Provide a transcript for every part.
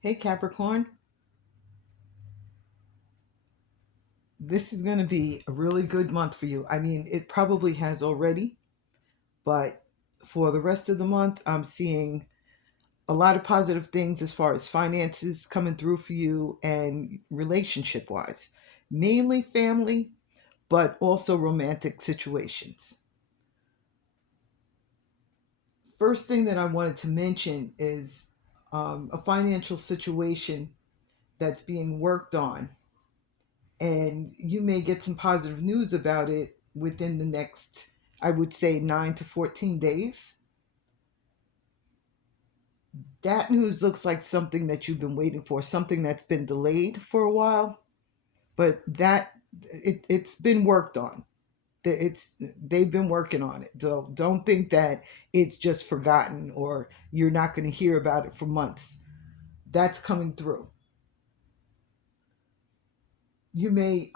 Hey Capricorn, this is going to be a really good month for you. I mean, it probably has already, but for the rest of the month, I'm seeing a lot of positive things as far as finances coming through for you and relationship wise. Mainly family, but also romantic situations. First thing that I wanted to mention is a financial situation that's being worked on, and you may get some positive news about it within the next, I would say, 9 to 14 days. That news looks like something that you've been waiting for, something that's been delayed for a while, but it's been worked on. They've been working on it. So don't think that it's just forgotten or you're not going to hear about it for months. That's coming through. You may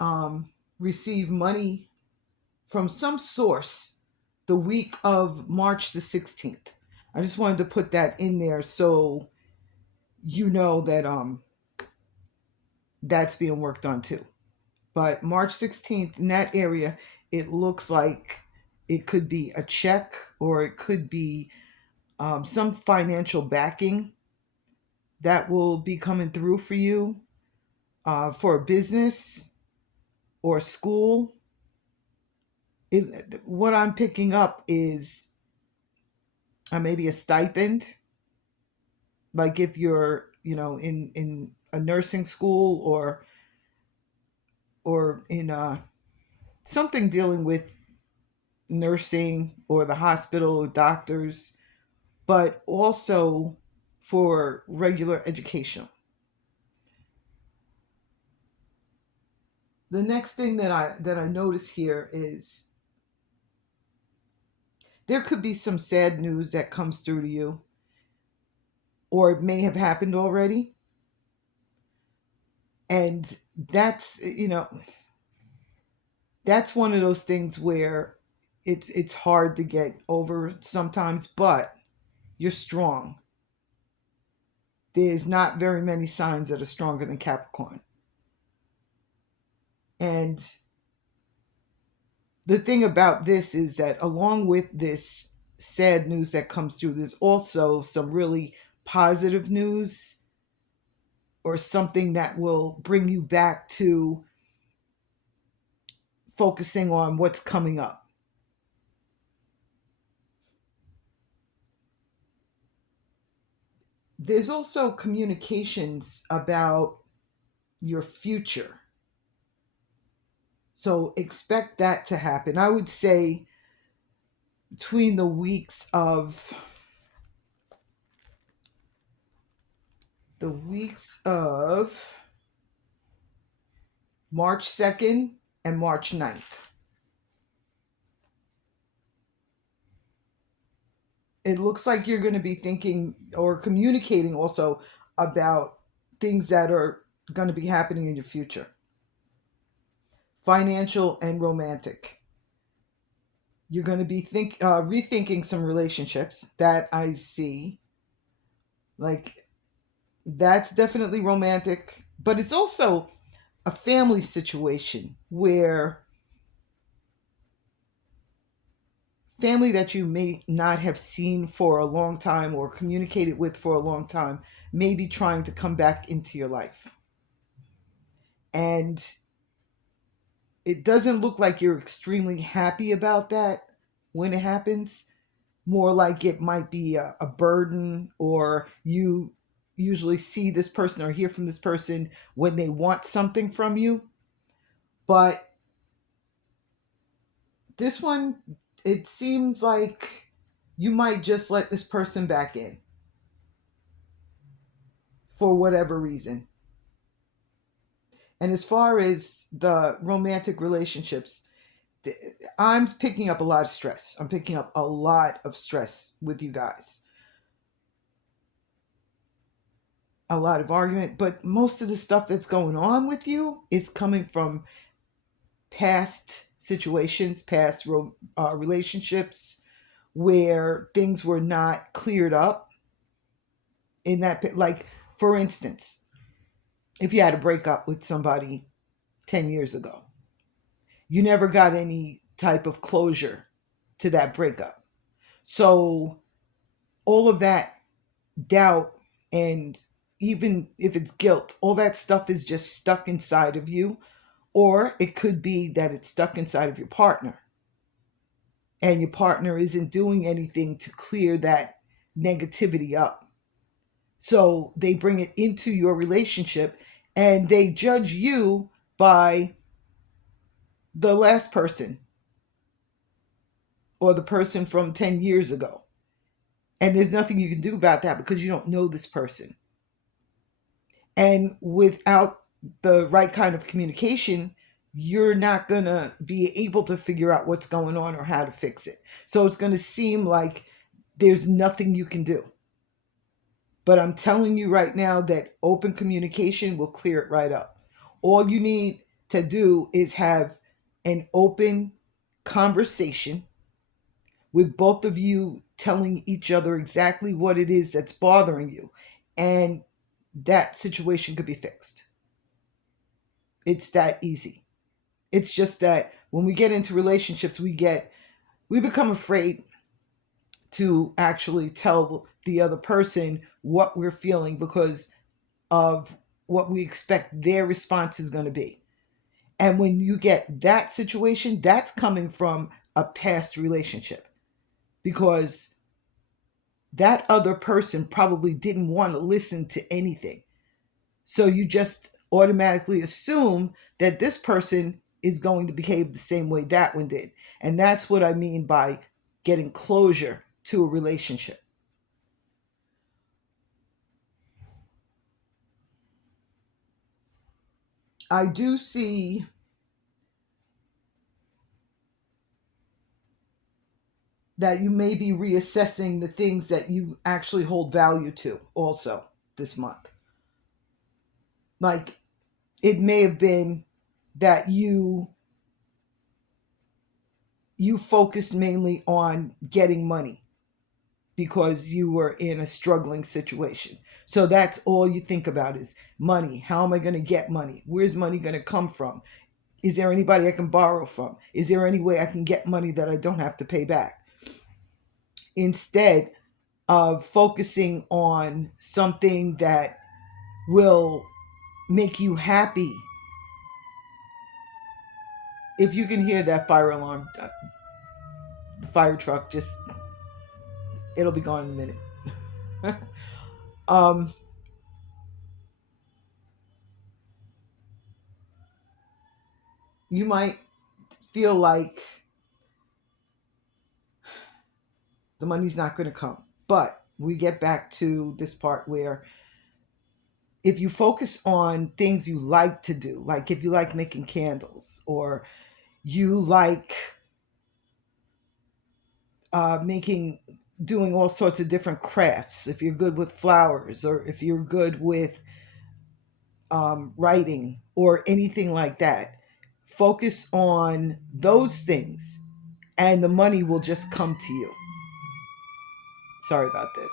receive money from some source the week of March the 16th. I just wanted to put that in there so you know that that's being worked on too. But March 16th in that area, it looks like it could be a check or it could be some financial backing that will be coming through for you for a business or school. What I'm picking up is maybe a stipend, like if you're in a nursing school or in something dealing with nursing or the hospital or doctors, but also for regular education. The next thing that I notice here is there could be some sad news that comes through to you, or it may have happened already. And that's one of those things where it's hard to get over sometimes, but you're strong. There's not very many signs that are stronger than Capricorn. And the thing about this is that along with this sad news that comes through, there's also some really positive news or something that will bring you back to focusing on what's coming up. There's also communications about your future. So expect that to happen. I would say between the weeks of March 2nd and March 9th. It looks like you're going to be thinking or communicating also about things that are going to be happening in your future, financial and romantic. You're going to be rethinking some relationships that I see. Like, that's definitely romantic, but it's also a family situation where family that you may not have seen for a long time or communicated with for a long time may be trying to come back into your life. And it doesn't look like you're extremely happy about that when it happens. More like it might be a burden, or you usually see this person or hear from this person when they want something from you. But this one, it seems like you might just let this person back in for whatever reason. And as far as the romantic relationships, I'm picking up a lot of stress. I'm picking up a lot of stress with you guys. A lot of argument, but most of the stuff that's going on with you is coming from past situations, past relationships where things were not cleared up in that, like, For instance, if you had a breakup with somebody 10 years ago, you never got any type of closure to that breakup. So all of that doubt, and even if it's guilt, all that stuff is just stuck inside of you. Or it could be that it's stuck inside of your partner, and your partner isn't doing anything to clear that negativity up. So they bring it into your relationship, and they judge you by the last person or the person from 10 years ago. And there's nothing you can do about that because you don't know this person. And without the right kind of communication, you're not going to be able to figure out what's going on or how to fix it. So it's going to seem like there's nothing you can do. But I'm telling you right now that open communication will clear it right up. All you need to do is have an open conversation with both of you telling each other exactly what it is that's bothering you. And that situation could be fixed. It's that easy. It's just that when we get into relationships, we become afraid to actually tell the other person what we're feeling because of what we expect their response is going to be. And when you get that situation, that's coming from a past relationship, because that other person probably didn't want to listen to anything. So you just automatically assume that this person is going to behave the same way that one did. And that's what I mean by getting closure to a relationship. I do see that you may be reassessing the things that you actually hold value to also this month. Like, it may have been that you focused mainly on getting money because you were in a struggling situation. So that's all you think about is money. How am I going to get money? Where's money going to come from? Is there anybody I can borrow from? Is there any way I can get money that I don't have to pay back? Instead of focusing on something that will make you happy. If you can hear that fire alarm, the fire truck, just, it'll be gone in a minute. um, you might feel like the money's not going to come. But we get back to this part where if you focus on things you like to do, like if you like making candles, or you like doing all sorts of different crafts, if you're good with flowers, or if you're good with writing or anything like that, focus on those things and the money will just come to you. Sorry about this.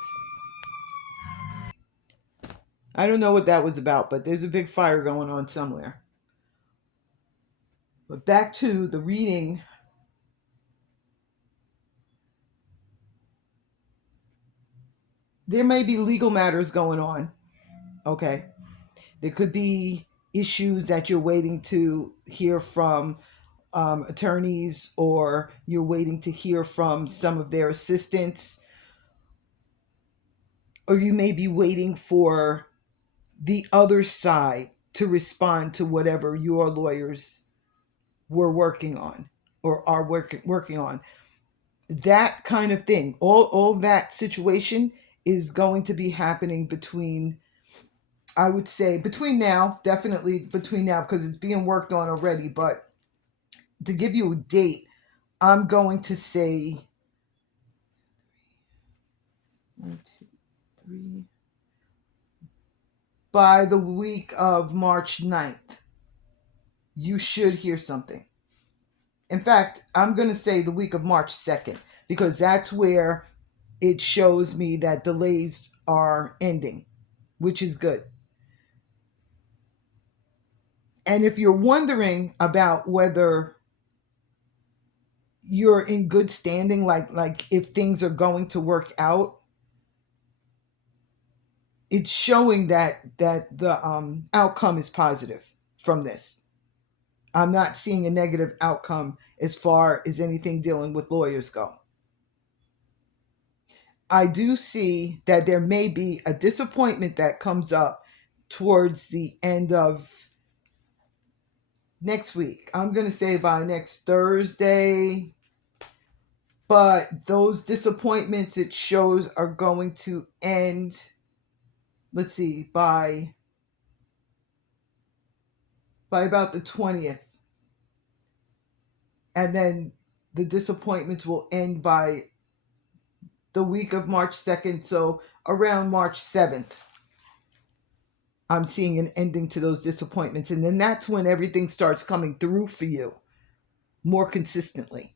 I don't know what that was about, but there's a big fire going on somewhere. But back to the reading. There may be legal matters going on. Okay. There could be issues that you're waiting to hear from attorneys, or you're waiting to hear from some of their assistants, or you may be waiting for the other side to respond to whatever your lawyers were working on or are working on. That kind of thing. All that situation is going to be happening between, I would say, between now, definitely between now, because it's being worked on already. But to give you a date, I'm going to say 1, 2, 3, by the week of March 9th, you should hear something. In fact, I'm going to say the week of March 2nd, because that's where it shows me that delays are ending. which is good. And if you're wondering about whether you're in good standing, like if things are going to work out, it's showing that the outcome is positive from this. I'm not seeing a negative outcome as far as anything dealing with lawyers go. I do see that there may be a disappointment that comes up towards the end of next week. I'm going to say by next Thursday. But those disappointments, it shows, are going to end, let's see, by about the 20th. And then the disappointments will end by the week of March 2nd. So around March 7th, I'm seeing an ending to those disappointments. And then that's when everything starts coming through for you more consistently.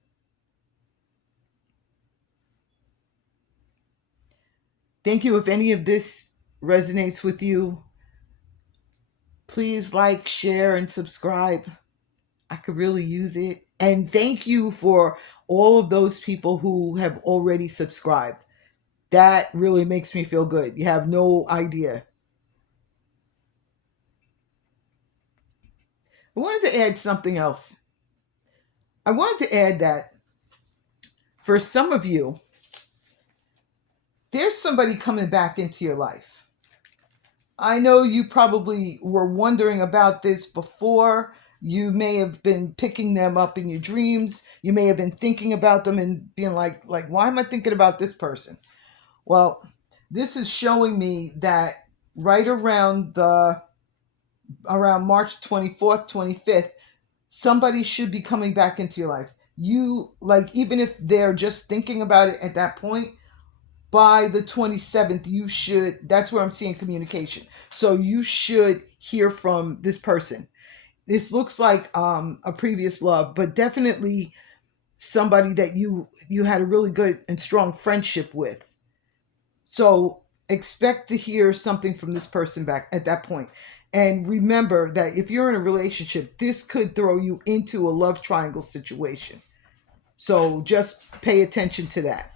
Thank you. If any of this resonates with you, please like, share, and subscribe. I could really use it. And thank you for all of those people who have already subscribed. That really makes me feel good. You have no idea. I wanted to add something else. I wanted to add that for some of you, there's somebody coming back into your life. I know you probably were wondering about this before. You may have been picking them up in your dreams. You may have been thinking about them and being like, why am I thinking about this person? Well, this is showing me that right around March 24th, 25th, somebody should be coming back into your life. You, like, even if they're just thinking about it at that point, by the 27th, you should, that's where I'm seeing communication. So you should hear from this person. This looks like a previous love, but definitely somebody that you had a really good and strong friendship with. So expect to hear something from this person back at that point. And remember that if you're in a relationship, this could throw you into a love triangle situation. So just pay attention to that.